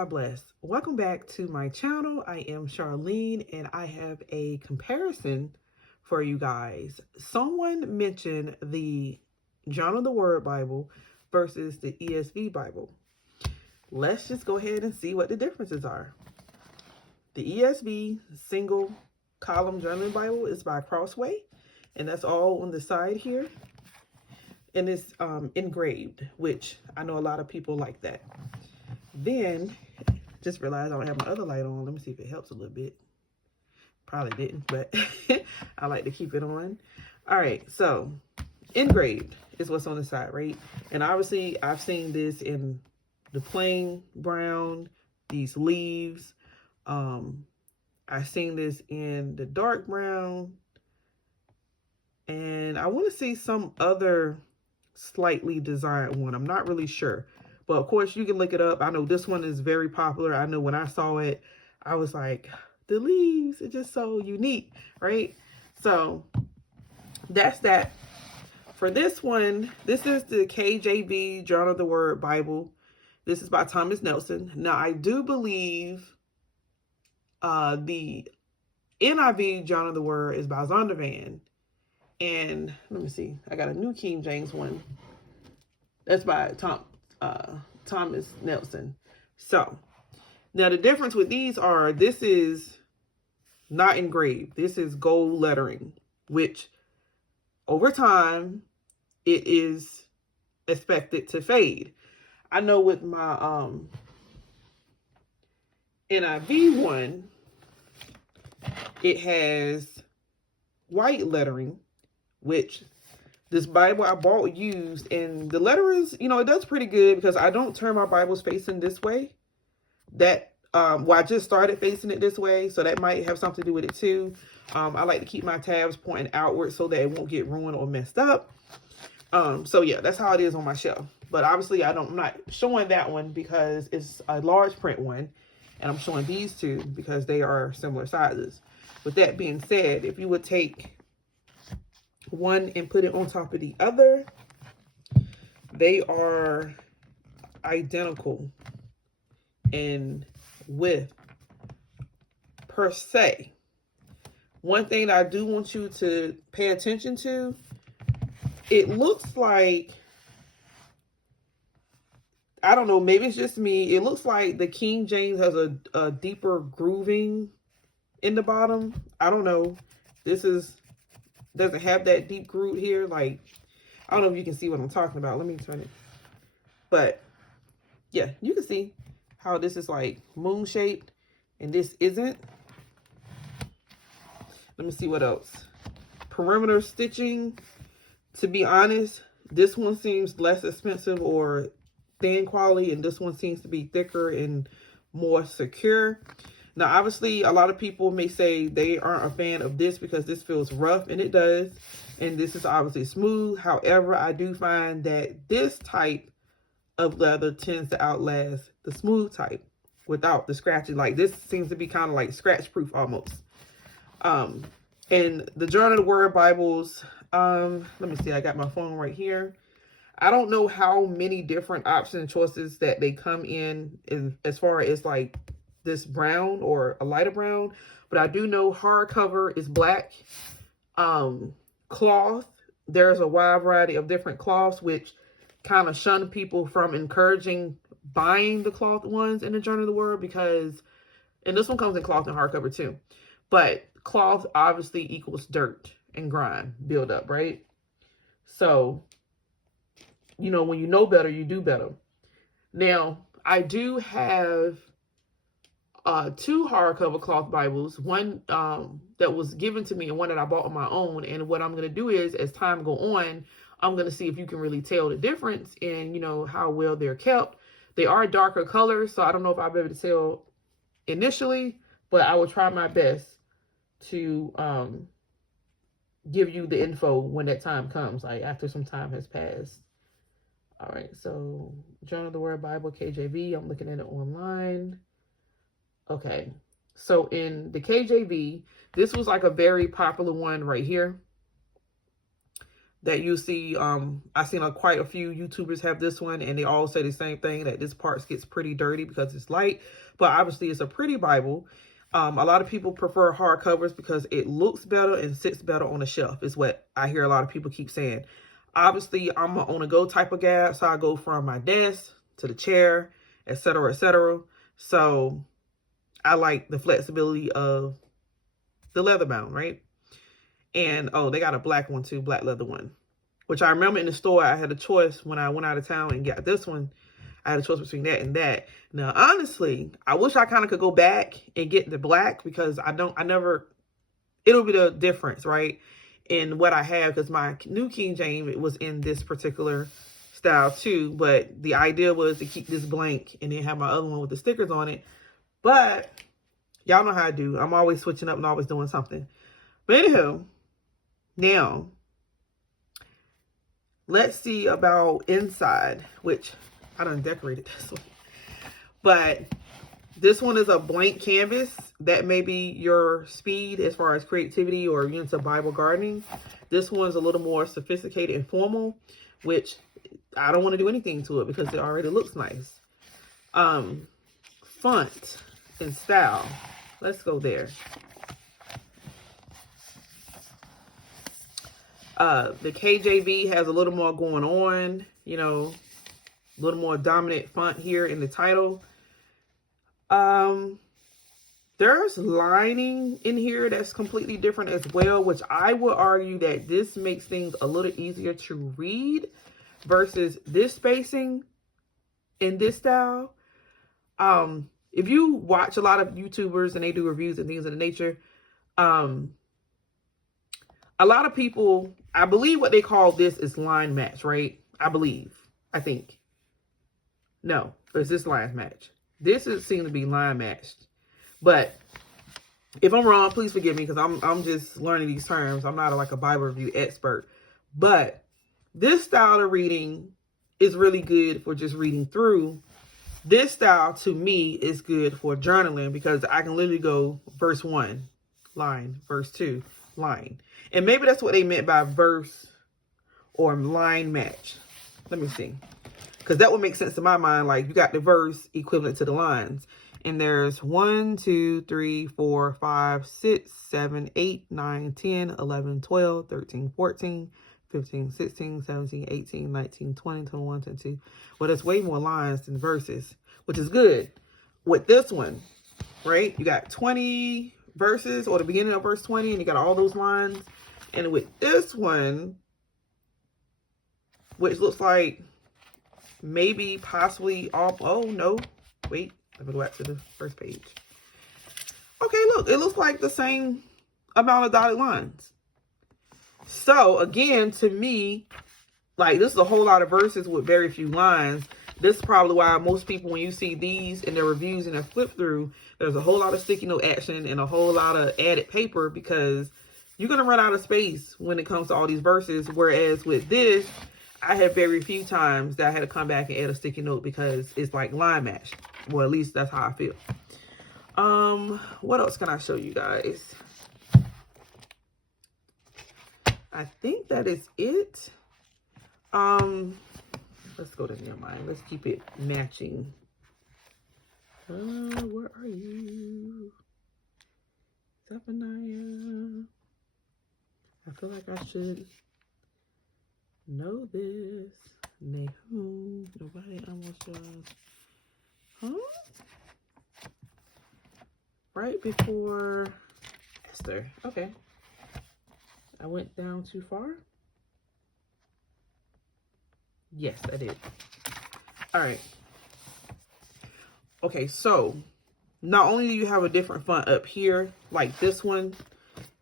God bless. Welcome back to my channel. I am Charlene and I have a comparison for you guys. Someone mentioned the John of the Word Bible versus the ESV Bible. Let's just go ahead and see what the differences are. The ESV single column journaling Bible is by Crossway, and that's all on the side here. And it's engraved, which I know a lot of people like that. Then, just realized I don't have my other light on. Let me see if it helps a little bit. Probably didn't, but I like to keep it on. All right, so engraved is what's on the side, right? And obviously, I've seen this in the plain brown, these leaves. I've seen this in the dark brown. And I want to see some other slightly designed one. I'm not really sure. But of course, you can look it up. I know this one is very popular. I know when I saw it, I was like, the leaves are just so unique, right? So that's that. For this one, this is the KJV John of the Word Bible. This is by Thomas Nelson. Now, I do believe the NIV John of the Word is by Zondervan. And let me see. I got a New King James one. That's by Thomas Nelson. So now the difference with these are, this is not engraved. This is gold lettering, which over time it is expected to fade. I know with my NIV one, it has white lettering, which this Bible I bought used, and the letter is, you know, it does pretty good because I don't turn my Bibles facing this way. That, well, I just started facing it this way, so that might have something to do with it too. I like to keep my tabs pointing outward so that it won't get ruined or messed up. So yeah, that's how it is on my shelf. But obviously I'm not showing that one because it's a large print one, and I'm showing these two because they are similar sizes. With that being said, if you would take one and put it on top of the other, they are identical in width per se. One thing that I do want you to pay attention to, it looks like, I don't know, maybe it's just me, it looks like the King James has a deeper grooving in the bottom. I don't know. This doesn't have that deep groove here. Like, I don't know if you can see what I'm talking about. Let me turn it. But yeah, you can see how this is like moon shaped and this isn't. Let me see what else. Perimeter stitching. To be honest, this one seems less expensive or thin quality, and this one seems to be thicker and more secure. Now, obviously, a lot of people may say they aren't a fan of this because this feels rough, and it does. And this is obviously smooth. However, I do find that this type of leather tends to outlast the smooth type without the scratching. Like, this seems to be kind of like scratch proof almost. And the John of the Word Bibles, let me see, I got my phone right here. I don't know how many different option choices that they come in as far as like this brown or a lighter brown, but I do know hardcover is black. Cloth, there's a wide variety of different cloths, which kind of shun people from encouraging buying the cloth ones in the Journal of the Word, because, and this one comes in cloth and hardcover too, but cloth obviously equals dirt and grime build up, right? So, you know, when you know better, you do better. Now, I do have two hardcover cloth Bibles, one that was given to me and one that I bought on my own. And what I'm going to do is, as time go on, I'm going to see if you can really tell the difference in, you know, how well they're kept. They are darker colors, so I don't know if I'll be able to tell initially, but I will try my best to give you the info when that time comes, like after some time has passed. All right, so John of the Word Bible, KJV, I'm looking at it online. Okay, so in the KJV, this was like a very popular one right here. that you see. I've seen quite a few YouTubers have this one, and they all say the same thing, that this part gets pretty dirty because it's light, but obviously it's a pretty Bible. A lot of people prefer hardcovers because it looks better and sits better on the shelf, is what I hear a lot of people keep saying. Obviously, I'm an on-the-go type of guy, so I go from my desk to the chair, etc., etc. So I like the flexibility of the leather bound, right? And, oh, they got a black one too, black leather one. Which I remember in the store, I had a choice when I went out of town and got this one. I had a choice between that and that. Now, honestly, I wish I kind of could go back and get the black, because it'll be the difference, right? In what I have, because my new King James, it was in this particular style too. But the idea was to keep this blank and then have my other one with the stickers on it. But y'all know how I do. I'm always switching up and always doing something. But anywho, now let's see about inside, which I done decorated this one. But this one is a blank canvas. That may be your speed as far as creativity or units of Bible gardening. This one's a little more sophisticated and formal, which I don't want to do anything to it because it already looks nice. Font and style. Let's go there. The KJV has a little more going on, you know, a little more dominant font here in the title. There's lining in here that's completely different as well, which I would argue that this makes things a little easier to read versus this spacing in this style. If you watch a lot of YouTubers and they do reviews and things of the nature, a lot of people, I believe what they call this is line match, right? I think. No, it's this line match. This seems to be line matched. But if I'm wrong, please forgive me, because I'm just learning these terms. I'm not like a Bible review expert. But this style of reading is really good for just reading through. This style, to me, is good for journaling, because I can literally go verse 1, line, verse 2, line. And maybe that's what they meant by verse or line match. Let me see. Because that would make sense in my mind. Like, you got the verse equivalent to the lines. And there's 1, 2, 3, 4, 5, 6, 7, 8, 9, 10, 11, 12, 13, 14, 15, 16, 17, 18, 19, 20, 21, 22. Well, there's way more lines than verses, which is good. With this one, right, you got 20 verses, or the beginning of verse 20, and you got all those lines. And with this one, which looks like maybe possibly all, oh no, wait, let me go back to the first page. Okay, look, it looks like the same amount of dotted lines. So again, to me, like, this is a whole lot of verses with very few lines. This is probably why most people, when you see these in their reviews and their flip through, there's a whole lot of sticky note action and a whole lot of added paper, because you're going to run out of space when it comes to all these verses. Whereas with this, I had very few times that I had to come back and add a sticky note because it's like line matched. Well, at least that's how I feel. What else can I show you guys? I think that is it. Let's go to Nehemiah. Let's keep it matching. Where are you? Zephaniah. I feel like I should know this. Nahum. Nobody almost was. Huh? Right before Esther. Okay. I went down too far. Yes, I did. All right. Okay, so not only do you have a different font up here, like this one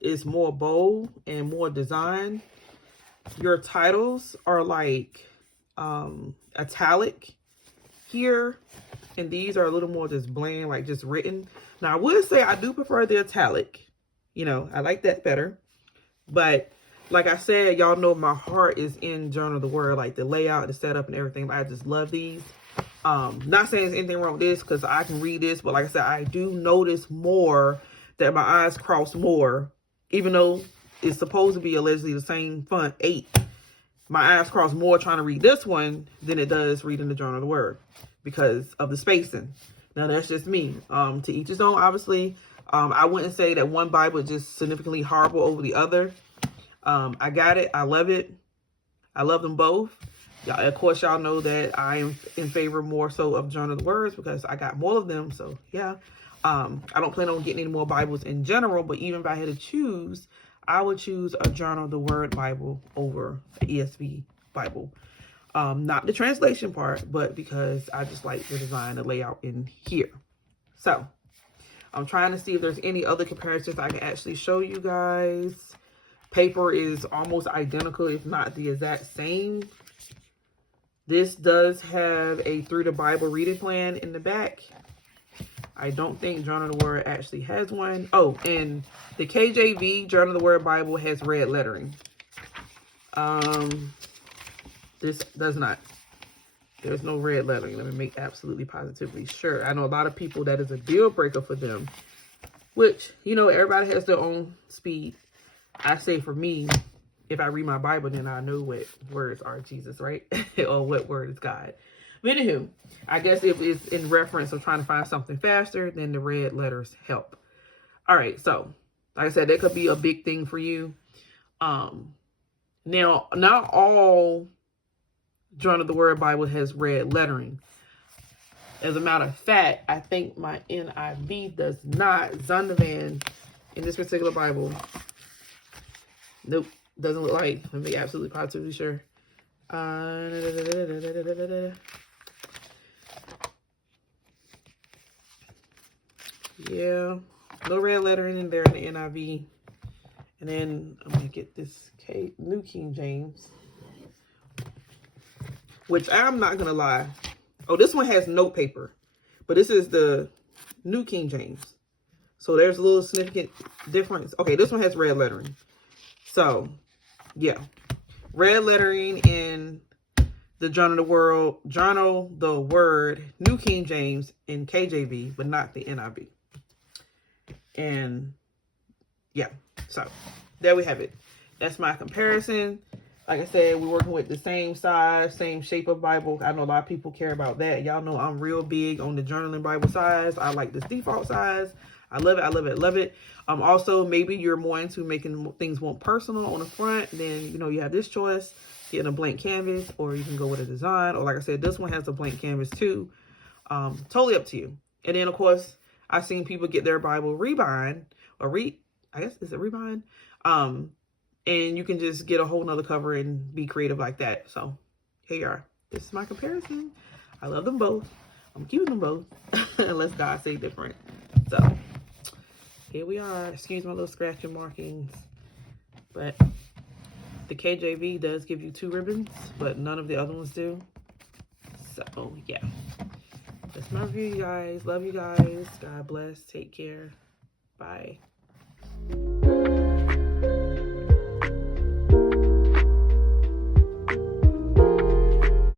is more bold and more design. Your titles are like italic here, and these are a little more just bland, like just written. Now, I would say I do prefer the italic. You know, I like that better. But like I said, y'all know my heart is in Journal of the Word, like the layout, the setup, and everything. I just love these. Not saying there's anything wrong with this, because I can read this, but like I said, I do notice more that my eyes cross more, even though it's supposed to be allegedly the same font, 8. my eyes cross more trying to read this one than it does reading the Journal of the Word because of the spacing. Now, that's just me. To each his own, obviously. I wouldn't say that one Bible is just significantly horrible over the other. I got it. I love it. I love them both. Of course, y'all know that I am in favor more so of Journal of the Words because I got more of them. So, yeah. I don't plan on getting any more Bibles in general, but even if I had to choose, I would choose a Journal of the Word Bible over the ESV Bible. Not the translation part, but because I just like the design, the layout in here. So, I'm trying to see if there's any other comparisons I can actually show you guys. Paper is almost identical, if not the exact same. This does have a Through the Bible reading plan in the back. I don't think Journal of the Word actually has one. Oh, and the KJV Journal of the Word Bible has red lettering. This does not. There's no red lettering. Let me make absolutely positively sure. I know a lot of people that is a deal breaker for them, which, you know, everybody has their own speed. I say for me, if I read my Bible, then I know what words are Jesus, right? Or what word is God. But anywho, I guess if it's in reference of trying to find something faster, then the red letters help. All right, so like I said, that could be a big thing for you. Now, not all Journal of the Word Bible has red lettering. As a matter of fact, I think my NIV does not. Zondervan in this particular Bible, nope, doesn't look like. Let me be absolutely positively sure. Yeah, no red lettering in there in the NIV. And then I'm gonna get this New King James, which I'm not gonna lie. Oh, this one has note paper, but this is the New King James. So there's a little significant difference. Okay, this one has red lettering. So, yeah, red lettering in the Journal the Word, New King James, and KJV, but not the NIV. And yeah, so there we have it. That's my comparison. Like I said, we're working with the same size, same shape of Bible. I know a lot of people care about that. Y'all know I'm real big on the journaling Bible size. I like this default size. I love it. I love it. I love it. Also, maybe you're more into making things more personal on the front. Then, you know, you have this choice, getting a blank canvas, or you can go with a design. Or like I said, this one has a blank canvas too. Totally up to you. And then, of course, I've seen people get their Bible rebind or I guess, is it rebind? And you can just get a whole nother cover and be creative like that. So here you are. This is my comparison. I love them both. I'm keeping them both unless God say different. So here we are. Excuse my little scratching markings. But the KJV does give you 2 ribbons, but none of the other ones do. So yeah. That's my review, you guys. Love you guys. God bless. Take care. Bye.